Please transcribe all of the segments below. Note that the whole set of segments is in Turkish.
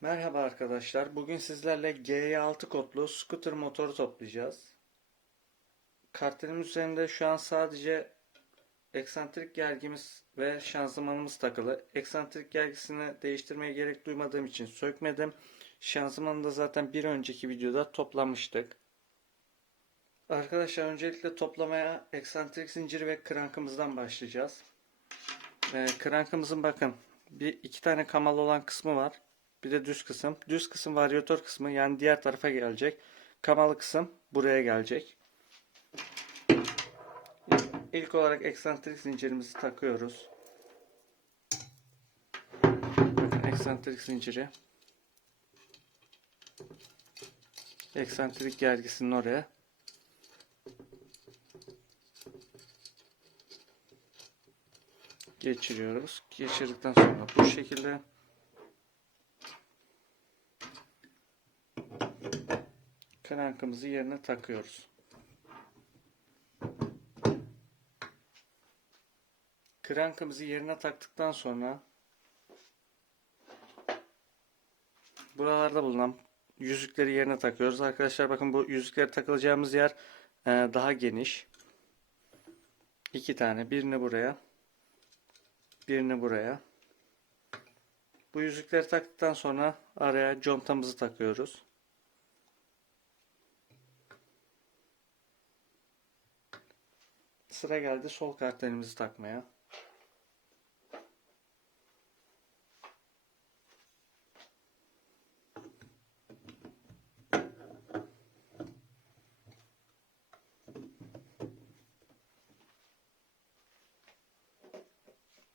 Merhaba arkadaşlar. Bugün sizlerle G6 kodlu scooter motoru toplayacağız. Kartelimiz üzerinde şu an sadece eksantrik gergimiz ve şanzımanımız takılı. Eksantrik gergisini değiştirmeye gerek duymadığım için sökmedim. Şanzımanı da zaten bir önceki videoda toplamıştık. Arkadaşlar öncelikle toplamaya eksantrik zinciri ve krankımızdan başlayacağız. Ee, krankımızın bakın bir iki tane kamalı olan kısmı var. Bir de düz kısım. Düz kısım varyatör kısmı yani diğer tarafa gelecek. Kamalı kısım buraya gelecek. İlk olarak eksantrik zincirimizi takıyoruz. Bakın eksantrik zinciri. Eksantrik gergisinin oraya. Geçiriyoruz. Geçirdikten sonra bu şekilde krankımızı yerine takıyoruz. Krankımızı yerine taktıktan sonra buralarda bulunan yüzükleri yerine takıyoruz. Arkadaşlar bakın bu yüzükleri takılacağımız yer e, daha geniş. İki tane. Birini buraya. Birini buraya. Bu yüzükleri taktıktan sonra araya contamızı takıyoruz. Sıra geldi sol kartlarımızı takmaya.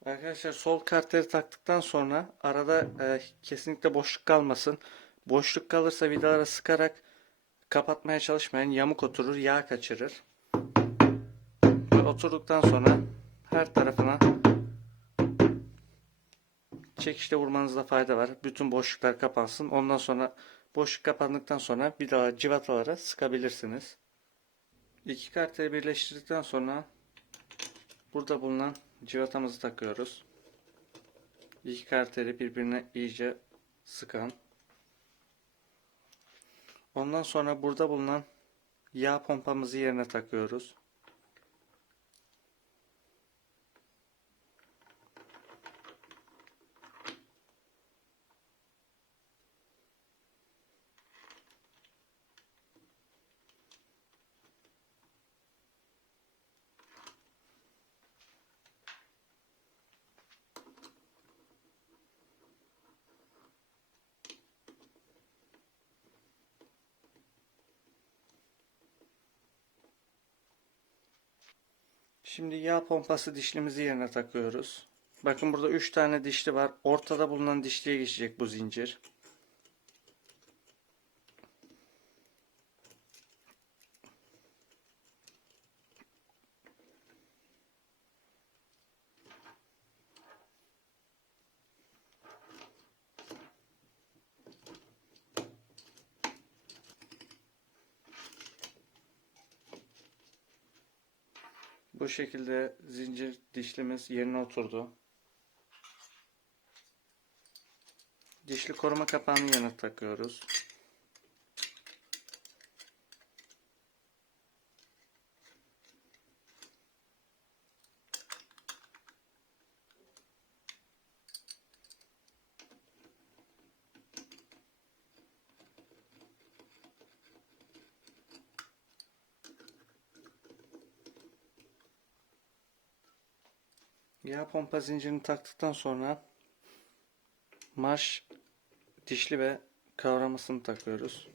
Arkadaşlar sol kartları taktıktan sonra arada e, kesinlikle boşluk kalmasın. Boşluk kalırsa vidalara sıkarak kapatmaya çalışmayın. Yamuk oturur, yağ kaçırır. Oturduktan sonra her tarafına çekişle vurmanızda fayda var. Bütün boşluklar kapansın. Ondan sonra boşluk kapandıktan sonra bir daha civatalara sıkabilirsiniz. İki kartları birleştirdikten sonra burada bulunan civatamızı takıyoruz. İki karteri birbirine iyice sıkan. Ondan sonra burada bulunan yağ pompamızı yerine takıyoruz. Şimdi yağ pompası dişlimizi yerine takıyoruz. Bakın burada 3 tane dişli var. Ortada bulunan dişliye geçecek bu zincir. Bu şekilde zincir dişlimiz yerine oturdu. Dişli koruma kapağını yerine takıyoruz. Yağ pompa zincirini taktıktan sonra marş dişli ve kavramasını takıyoruz.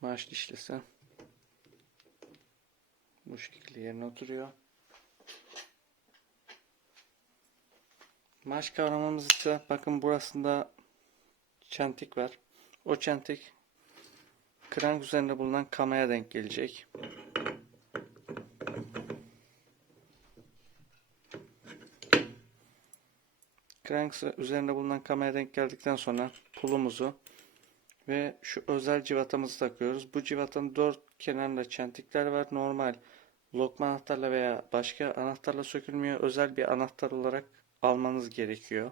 Marş dişlisi. Bu şekilde yerine oturuyor. Marş kavramamız ise bakın burasında çentik var. O çentik krank üzerinde bulunan kamaya denk gelecek. Cranks üzerinde bulunan kamera denk geldikten sonra pulumuzu ve şu özel civatamızı takıyoruz. Bu civatanın dört kenarında çentikler var. Normal lokma anahtarla veya başka anahtarla sökülmüyor. Özel bir anahtar olarak almanız gerekiyor.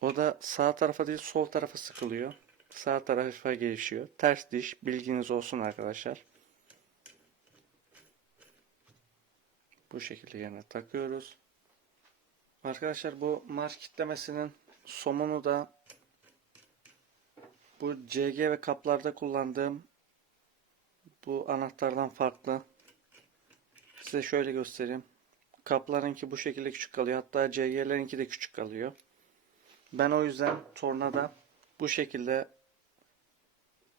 O da sağ tarafa değil sol tarafa sıkılıyor. Sağ tarafa gelişiyor. Ters diş bilginiz olsun arkadaşlar. Bu şekilde yerine takıyoruz. Arkadaşlar bu marş kitlemesinin somunu da bu CG ve kaplarda kullandığım bu anahtardan farklı. Size şöyle göstereyim. Kaplarınki bu şekilde küçük kalıyor. Hatta CG'lerinki de küçük kalıyor. Ben o yüzden tornada bu şekilde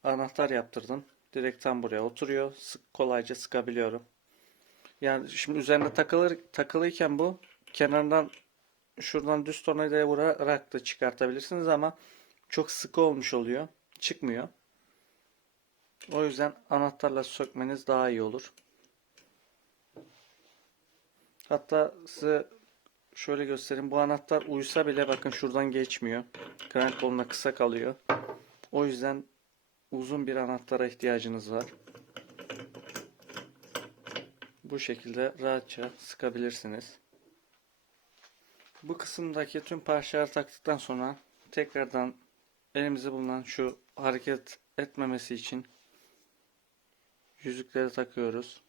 anahtar yaptırdım. Direkt tam buraya oturuyor. Sık kolayca sıkabiliyorum. Yani şimdi üzerinde takılır takılıyken bu kenardan şuradan düz tornavidaya vurarak da çıkartabilirsiniz ama çok sıkı olmuş oluyor. Çıkmıyor. O yüzden anahtarla sökmeniz daha iyi olur. Hatta size şöyle göstereyim. Bu anahtar uysa bile bakın şuradan geçmiyor. Krank koluna kısa kalıyor. O yüzden uzun bir anahtara ihtiyacınız var. Bu şekilde rahatça sıkabilirsiniz. Bu kısımdaki tüm parçaları taktıktan sonra tekrardan elimizde bulunan şu hareket etmemesi için yüzükleri takıyoruz.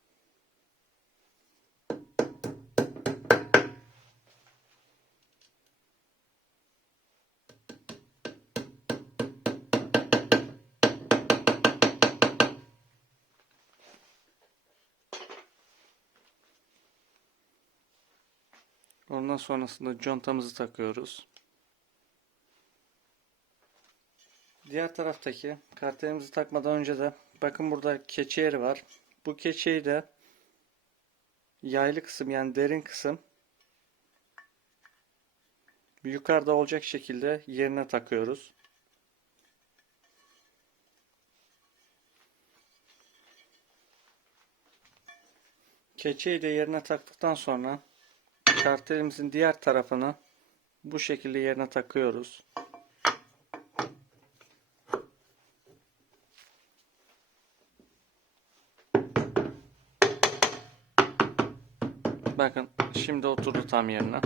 Ondan sonrasında contamızı takıyoruz. Diğer taraftaki kartelimizi takmadan önce de bakın burada keçi yeri var. Bu keçeyi de yaylı kısım yani derin kısım yukarıda olacak şekilde yerine takıyoruz. Keçeyi de yerine taktıktan sonra kartelimizin diğer tarafını bu şekilde yerine takıyoruz. Bakın şimdi oturdu tam yerine.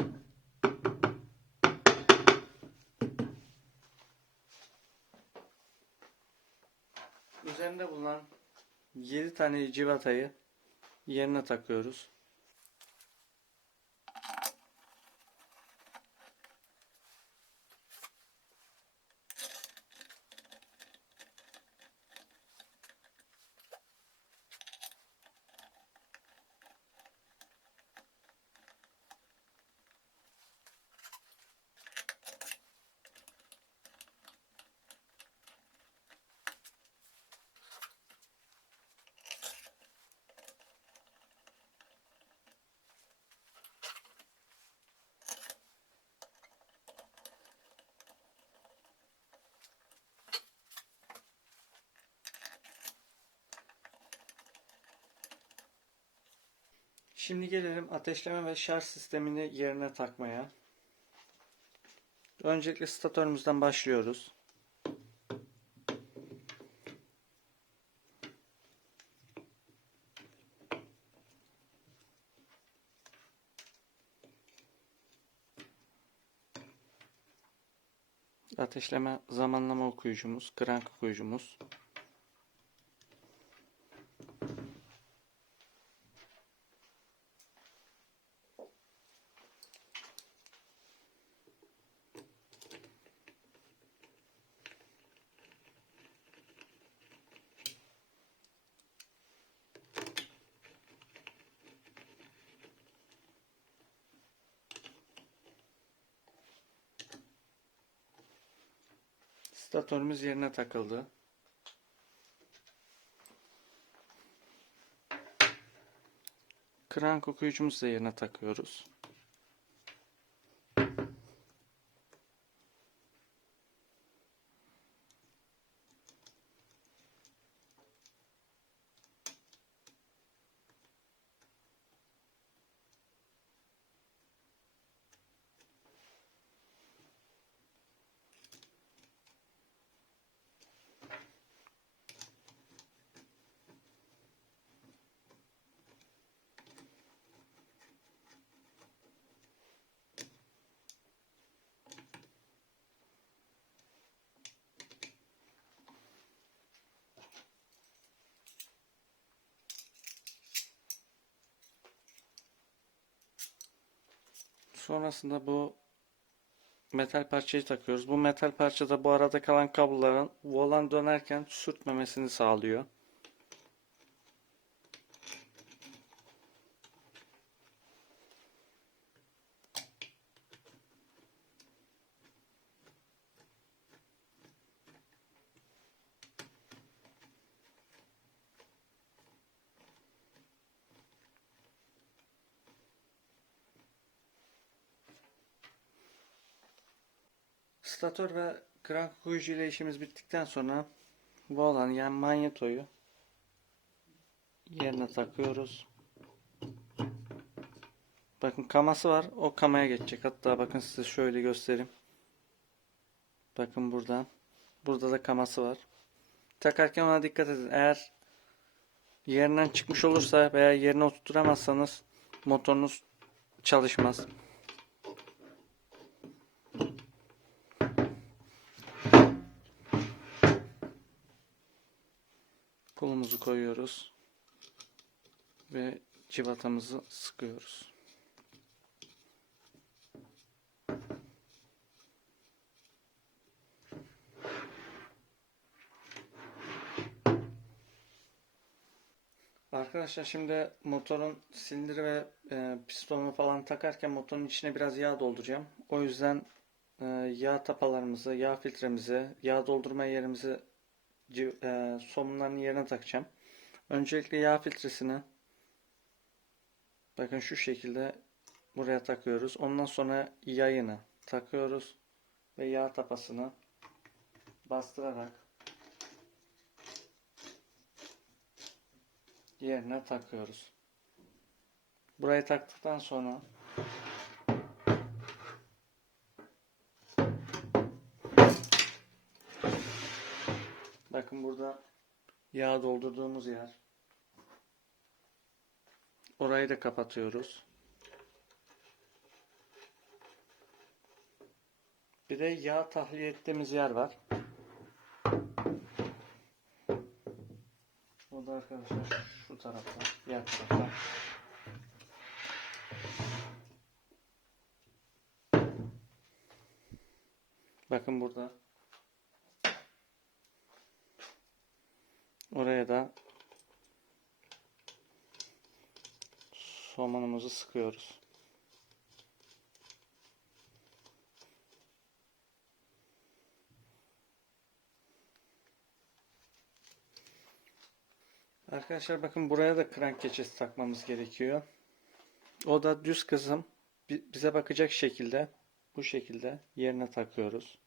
Üzerinde bulunan 7 tane civatayı yerine takıyoruz. Şimdi gelelim ateşleme ve şarj sistemini yerine takmaya. Öncelikle statörümüzden başlıyoruz. Ateşleme zamanlama okuyucumuz, crank okuyucumuz. Statörümüz yerine takıldı. Krank okuyucumuzu da yerine takıyoruz. Sonrasında bu metal parçayı takıyoruz. Bu metal parçada bu arada kalan kabloların volan dönerken sürtmemesini sağlıyor. Statör ve krank okuyucu ile işimiz bittikten sonra bu olan yani manyetoyu yerine takıyoruz. Bakın kaması var. O kamaya geçecek. Hatta bakın size şöyle göstereyim. Bakın buradan. Burada da kaması var. Takarken ona dikkat edin. Eğer yerinden çıkmış olursa veya yerine oturtamazsanız motorunuz çalışmaz. Pulumuzu koyuyoruz. Ve civatamızı sıkıyoruz. Arkadaşlar şimdi motorun silindiri ve e, pistonunu falan takarken motorun içine biraz yağ dolduracağım. O yüzden e, yağ tapalarımızı, yağ filtremizi, yağ doldurma yerimizi e, somunların yerine takacağım. Öncelikle yağ filtresini bakın şu şekilde buraya takıyoruz. Ondan sonra yayını takıyoruz ve yağ tapasını bastırarak yerine takıyoruz. Burayı taktıktan sonra bakın burada yağ doldurduğumuz yer. Orayı da kapatıyoruz. Bir de yağ tahliye ettiğimiz yer var. O da arkadaşlar şu tarafta, diğer tarafta. Bakın burada. Oraya da somonumuzu sıkıyoruz. Arkadaşlar bakın buraya da krank keçesi takmamız gerekiyor. O da düz kısım bi- bize bakacak şekilde bu şekilde yerine takıyoruz.